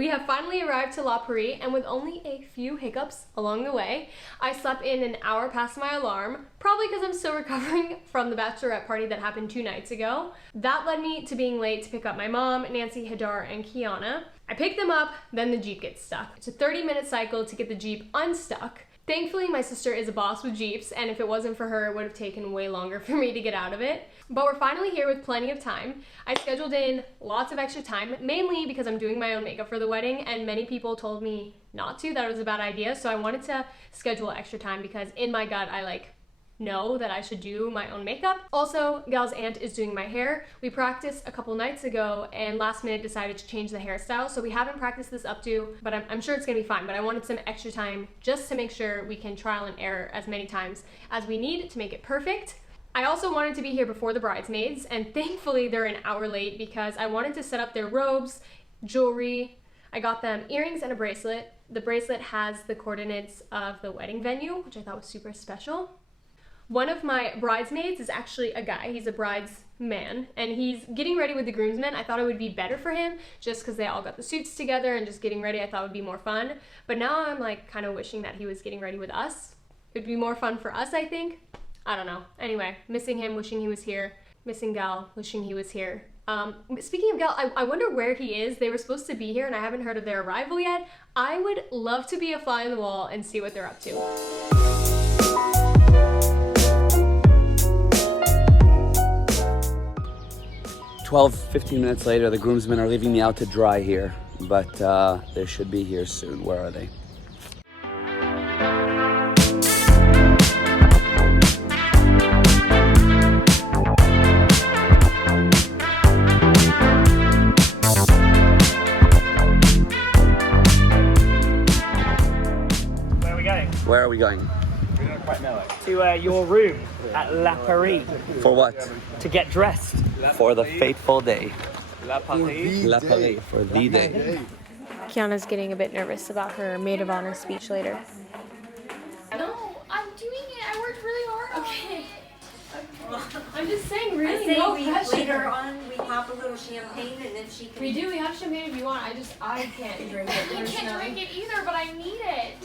we have finally arrived to La Paris, and with only a few hiccups along the way, I slept in an hour past my alarm, probably because I'm still recovering from the bachelorette party that happened 2 nights ago. That led me to being late to pick up my mom, Nancy, Hadar, and Kiana. I pick them up, then the Jeep gets stuck. It's a 30-minute cycle to get the Jeep unstuck. Thankfully, my sister is a boss with Jeeps, and if it wasn't for her, it would have taken way longer for me to get out of it. But we're finally here with plenty of time. I scheduled in lots of extra time, mainly because I'm doing my own makeup for the wedding, and many people told me not to, that it was a bad idea, so I wanted to schedule extra time because in my gut, I know that I should do my own makeup. Also, Gal's aunt is doing my hair. We practiced a couple nights ago and last minute decided to change the hairstyle, so we haven't practiced this up to, but I'm sure it's gonna be fine, but I wanted some extra time just to make sure we can trial and error as many times as we need to make it perfect. I also wanted to be here before the bridesmaids, and thankfully they're an hour late because I wanted to set up their robes, jewelry. I got them earrings and a bracelet. The bracelet has the coordinates of the wedding venue, which I thought was super special. One of my bridesmaids is actually a guy. He's a bridesman, and he's getting ready with the groomsmen. I thought it would be better for him just because they all got the suits together and just getting ready I thought would be more fun. But now I'm kind of wishing that he was getting ready with us. It'd be more fun for us, I think. I don't know. Anyway, missing him, wishing he was here. Missing Gal, wishing he was here. Speaking of Gal, I wonder where he is. They were supposed to be here and I haven't heard of their arrival yet. I would love to be a fly on the wall and see what they're up to. 15 minutes later, the groomsmen are leaving me out to dry here, but they should be here soon. Where are they? Where are we going? Where are we going? We don't quite know it. To your room at La Paris. For what? To get dressed. For the fateful day. La Paris. La Paris, for the day. Kiana's getting a bit nervous about her maid of honor speech later. No, I'm doing it. I worked really hard. Okay. I'm just saying, really, I say no we pressure. later on we pop a little champagne and then she can. We have champagne if you want. I can't drink it. I can't drink it either, but I need it.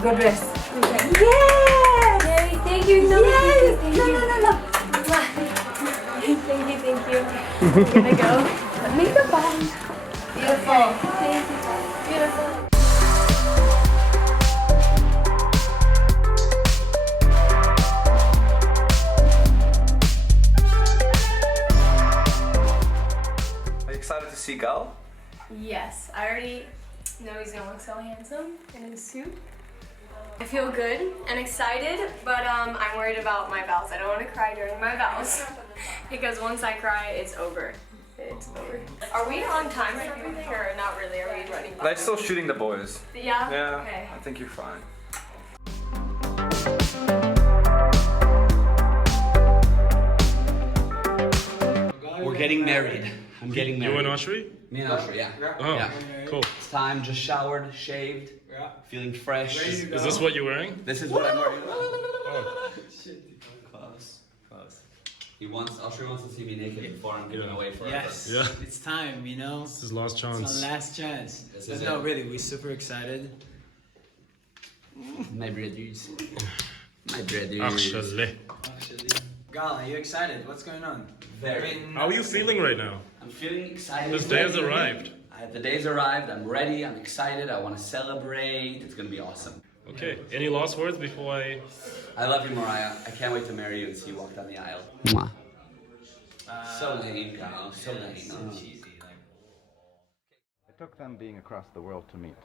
Good dress. Yeah! Yay! Thank you so much. Thank you. No. Thank you. I'm gonna go. Makeup on. Beautiful. Thank you. Beautiful. Are you excited to see Gal? Yes, I already know he's gonna look so handsome in his suit. I feel good and excited, but I'm worried about my vows. I don't want to cry during my vows because once I cry, it's over. It's over. Are we on time for everything or not really? Are we running? They're still shooting the boys. Yeah? Yeah, Okay. I think you're fine. We're getting married. I'm getting married. You and Ashri? Me and Ashri, yeah. Oh, Yeah. cool. It's time, just showered, shaved, feeling fresh. Is this what you're wearing? This is what I'm wearing. Oh. Close. Ashri wants to see me naked before I'm giving away forever. Yes, Yeah. it's time, you know. This is last It's chance. our last chance. This But is no, it. really, we're super excited. My brothers. My brothers. Actually. Actually, Gal, are you excited? What's going on? Very. How are you feeling right now? I'm feeling excited. This day has arrived. The day's arrived. I'm ready. I'm excited. I want to celebrate. It's gonna be awesome. Okay, any last words before I love you, Mariah. I can't wait to marry you and see you walk down the aisle. Mwah. So lame, Gal. So lame. It took them being across the world to meet.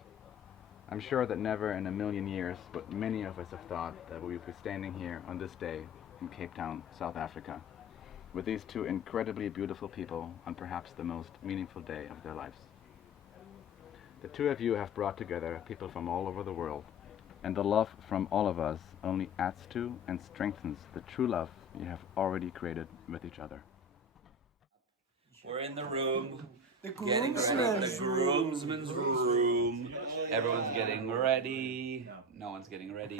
I'm sure that never in a million years, but many of us have thought that we would be standing here on this day in Cape Town, South Africa, with these two incredibly beautiful people on perhaps the most meaningful day of their lives. The two of you have brought together people from all over the world, and the love from all of us only adds to and strengthens the true love you have already created with each other. We're in the room. Getting ready. The groomsmen's room. Everyone's getting ready. No one's getting ready.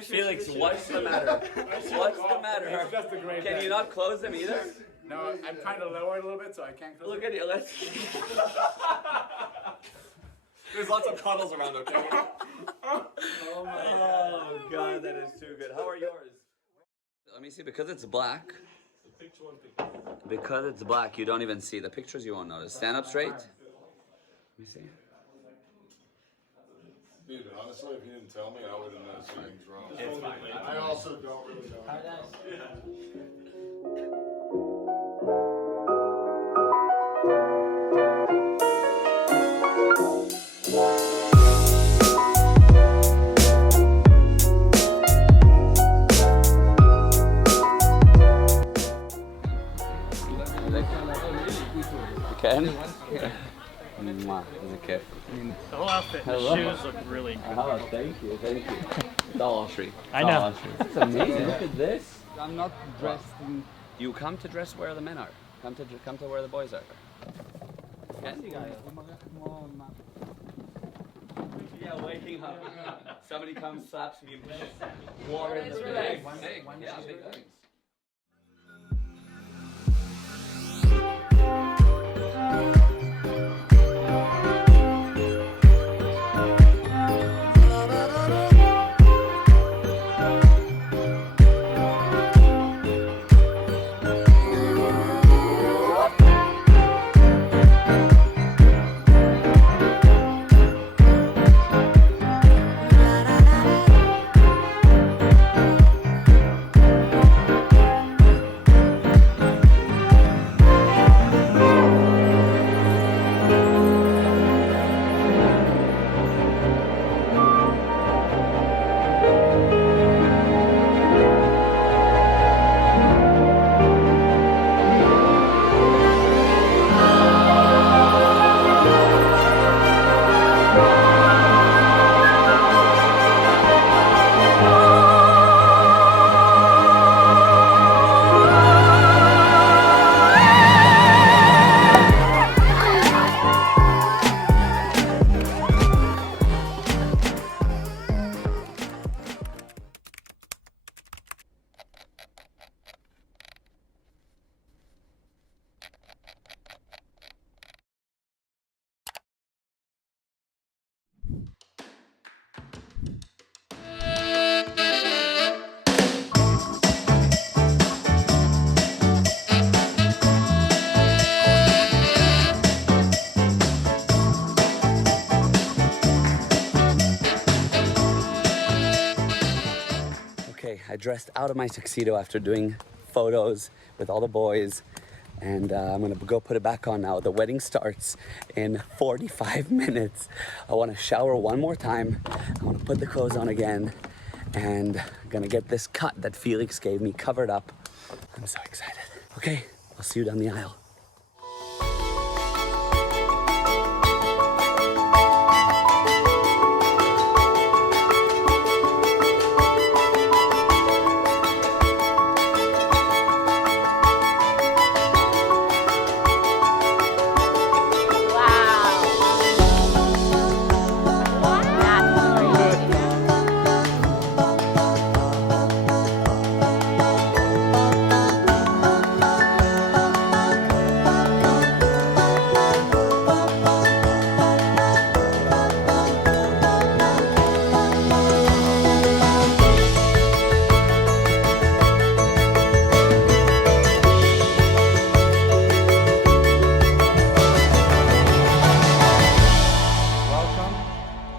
Felix, what's the matter? What's the matter? It's just a great Can day. you not close them either? No, I'm kind of lower a little bit, so I can't close. Look at you. Let's. There's lots of cuddles around, okay? Oh God, that is too good. How are yours? Let me see. Because it's black. Because it's black, you don't even see the pictures. You won't notice. Stand up straight. Let me see. Dude, honestly, if you didn't tell me, I would have known something's wrong. It's fine. I also don't really know. Ken? Mwah, it's a kid. The whole outfit and the shoes look really good. Oh, thank you, thank you. It's all Austri. I know. This is amazing. Look at this. I'm not dressed in... You come to dress where the men are. Come to where the boys are. Ken? Yeah, waking up. Somebody comes, slaps me, water in the face. Yeah, big things. I dressed out of my tuxedo after doing photos with all the boys, and I'm gonna go put it back on now. The wedding starts in 45 minutes. I wanna shower one more time. I wanna put the clothes on again, and I'm gonna get this cut that Felix gave me covered up. I'm so excited. Okay, I'll see you down the aisle.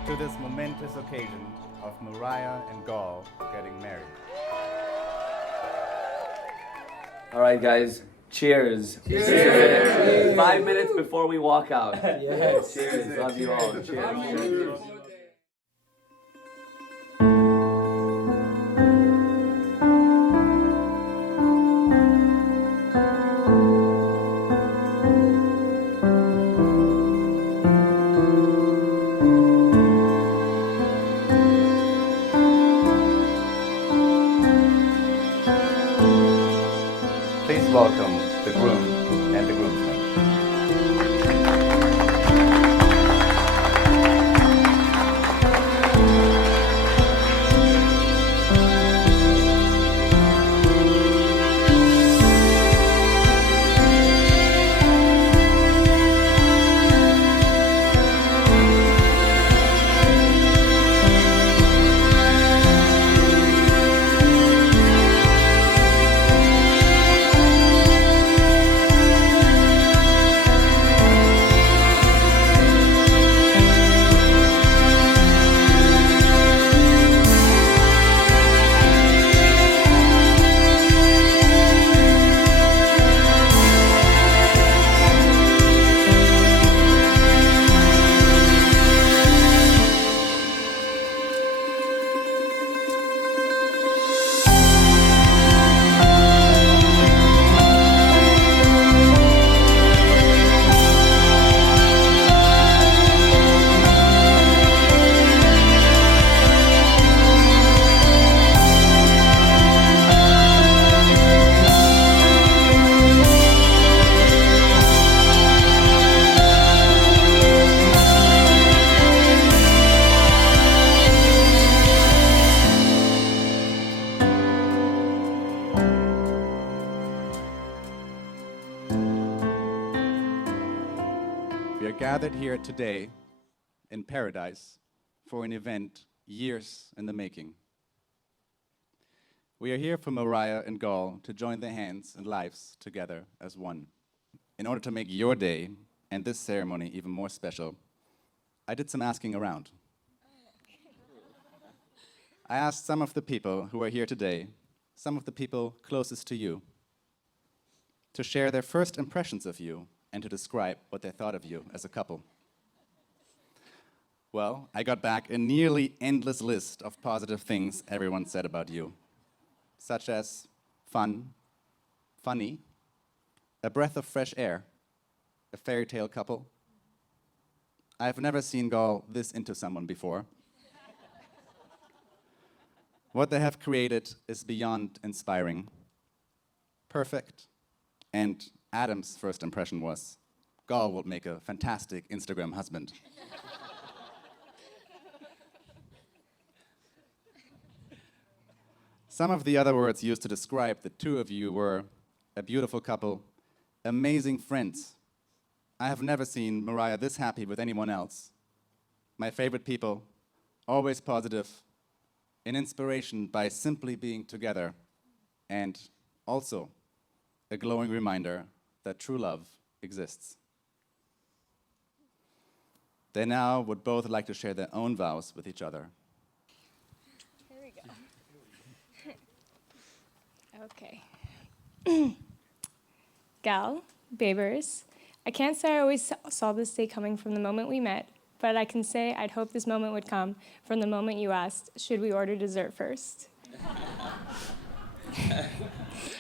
To this momentous occasion of Mariah and Gal getting married. All right, guys. Cheers. Cheers. 5 minutes before we walk out. Yes. Cheers. Love you all. Cheers. the groom and the groomsmen. We are gathered here today in paradise for an event years in the making. We are here for Mariah and Gal to join their hands and lives together as one. In order to make your day and this ceremony even more special, I did some asking around. I asked some of the people who are here today, some of the people closest to you, to share their first impressions of you and to describe what they thought of you as a couple. Well, I got back a nearly endless list of positive things everyone said about you, such as fun, funny, a breath of fresh air, a fairy tale couple. I've never seen Gal this into someone before. What they have created is beyond inspiring, perfect, and Adam's first impression was, Gal would make a fantastic Instagram husband. Some of the other words used to describe the two of you were a beautiful couple, amazing friends. I have never seen Mariah this happy with anyone else. My favorite people, always positive, an inspiration by simply being together, and also a glowing reminder that true love exists. They now would both like to share their own vows with each other. Here we go. Okay. Gal, Babers, I can't say I always saw this day coming from the moment we met, but I can say I'd hope this moment would come from the moment you asked, should we order dessert first?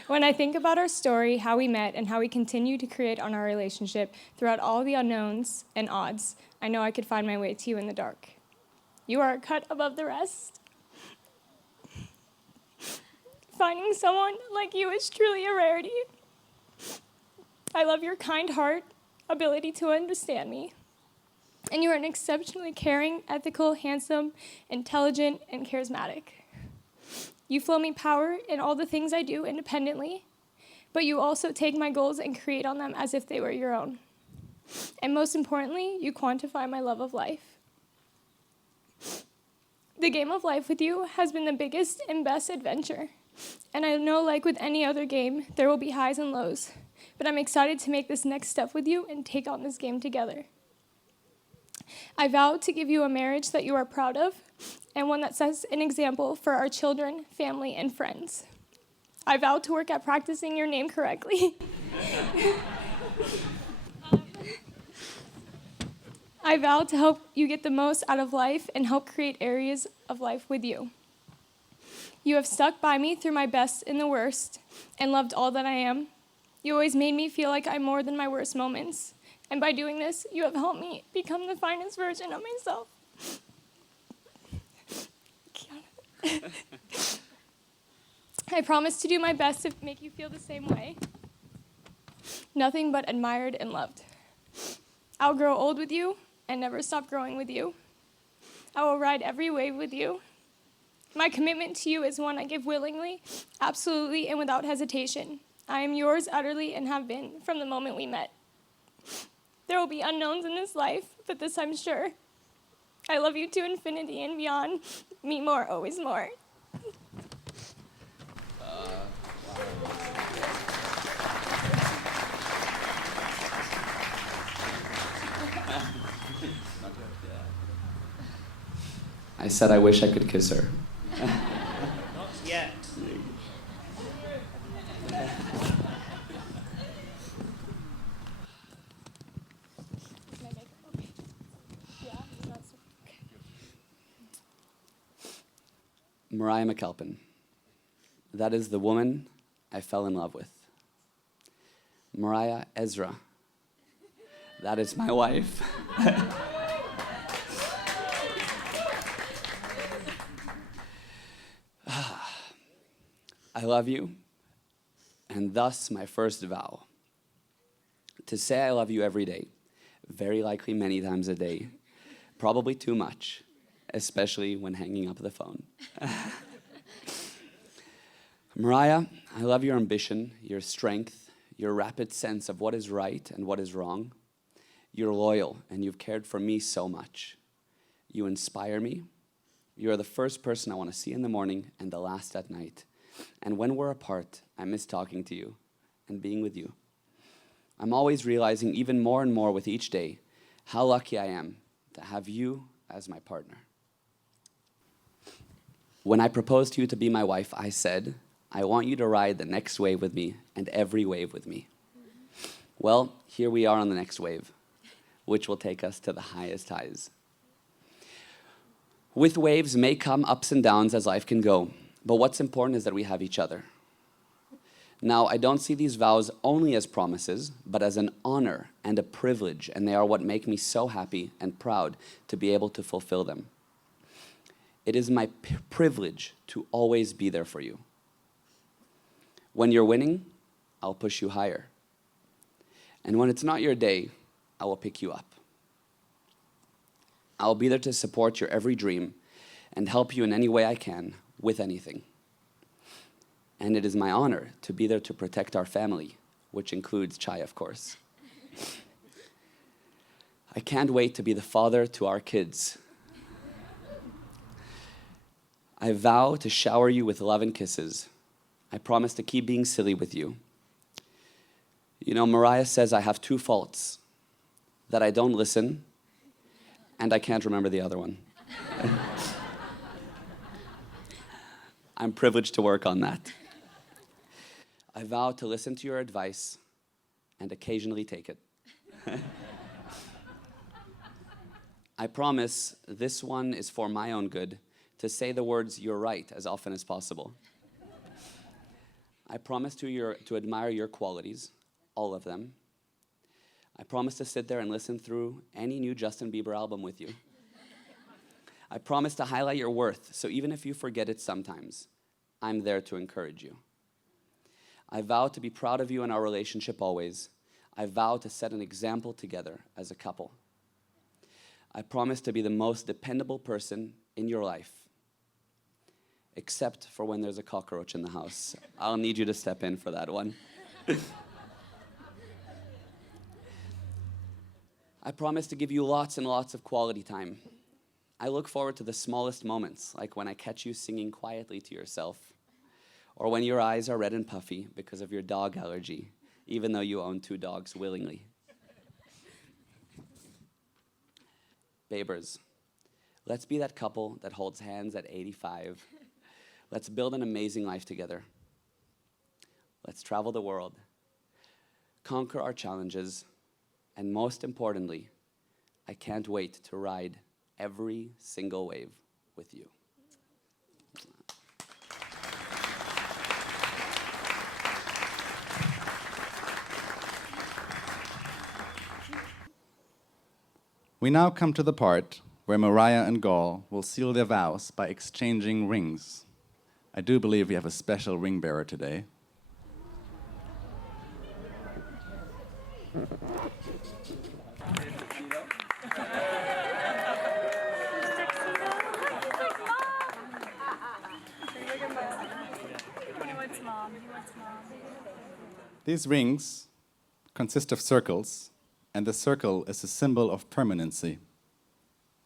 When I think about our story, how we met, and how we continue to create on our relationship throughout all the unknowns and odds, I know I could find my way to you in the dark. You are a cut above the rest. Finding someone like you is truly a rarity. I love your kind heart, ability to understand me. And you are an exceptionally caring, ethical, handsome, intelligent, and charismatic. You flow me power in all the things I do independently, but you also take my goals and create on them as if they were your own. And most importantly, you quantify my love of life. The game of life with you has been the biggest and best adventure. And I know, like with any other game, there will be highs and lows, but I'm excited to make this next step with you and take on this game together. I vow to give you a marriage that you are proud of, and one that sets an example for our children, family, and friends. I vow to work at practicing your name correctly. I vow to help you get the most out of life and help create areas of life with you. You have stuck by me through my best and the worst, and loved all that I am. You always made me feel like I'm more than my worst moments. And by doing this, you have helped me become the finest version of myself. I promise to do my best to make you feel the same way. nothing but admired and loved. I'll grow old with you and never stop growing with you. I will ride every wave with you. My commitment to you is one I give willingly, absolutely, and without hesitation. I am yours utterly and have been from the moment we met. There will be unknowns in this life, but this I'm sure. I love you to infinity and beyond. Me more, always more. I said I wish I could kiss her. Not yet. Mariah MCALPIN. That is the woman I fell in love with. Mariah Ezra. That is my wife. I love you, and thus my first vow. To say I love you every day, very likely many times a day, probably too much, especially when hanging up the phone. Mariah, I love your ambition, your strength, your rapid sense of what is right and what is wrong. You're loyal, and you've cared for me so much. You inspire me. You are the first person I want to see in the morning and the last at night. And when we're apart, I miss talking to you and being with you. I'm always realizing even more and more with each day how lucky I am to have you as my partner. When I proposed to you to be my wife, I said, I want you to ride the next wave with me and every wave with me. Well, here we are on the next wave, which will take us to the highest highs. With waves may come ups and downs as life can go, but what's important is that we have each other. Now, I don't see these vows only as promises, but as an honor and a privilege, and they are what make me so happy and proud to be able to fulfill them. It is my privilege to always be there for you. When you're winning, I'll push you higher. And when it's not your day, I will pick you up. I'll be there to support your every dream and help you in any way I can with anything. And it is my honor to be there to protect our family, which includes Chai, of course. I can't wait to be the father to our kids. I vow to shower you with love and kisses. I promise to keep being silly with you. You know, Mariah says I have two faults, that I don't listen, and I can't remember the other one. I'm privileged to work on that. I vow to listen to your advice and occasionally take it. I promise this one is for my own good, to say the words "you're right" as often as possible. I promise to admire your qualities, all of them. I promise to sit there and listen through any new Justin Bieber album with you. I promise to highlight your worth, so even if you forget it sometimes, I'm there to encourage you. I vow to be proud of you in our relationship always. I vow to set an example together as a couple. I promise to be the most dependable person in your life, except for when there's a cockroach in the house. I'll need you to step in for that one. I promise to give you lots and lots of quality time. I look forward to the smallest moments, like when I catch you singing quietly to yourself, or when your eyes are red and puffy because of your dog allergy, even though you own 2 dogs willingly. Babers, let's be that couple that holds hands at 85. Let's build an amazing life together. Let's travel the world, conquer our challenges, and most importantly, I can't wait to ride every single wave with you. We now come to the part where Mariah and Gaul will seal their vows by exchanging rings. I do believe we have a special ring bearer today. These rings consist of circles, and the circle is a symbol of permanency.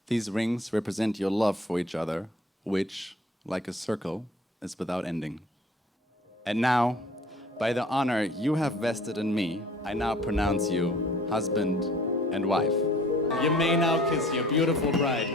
These rings represent your love for each other, which, like a circle, is without ending. And now, by the honor you have vested in me, I now pronounce you husband and wife. You may now kiss your beautiful bride.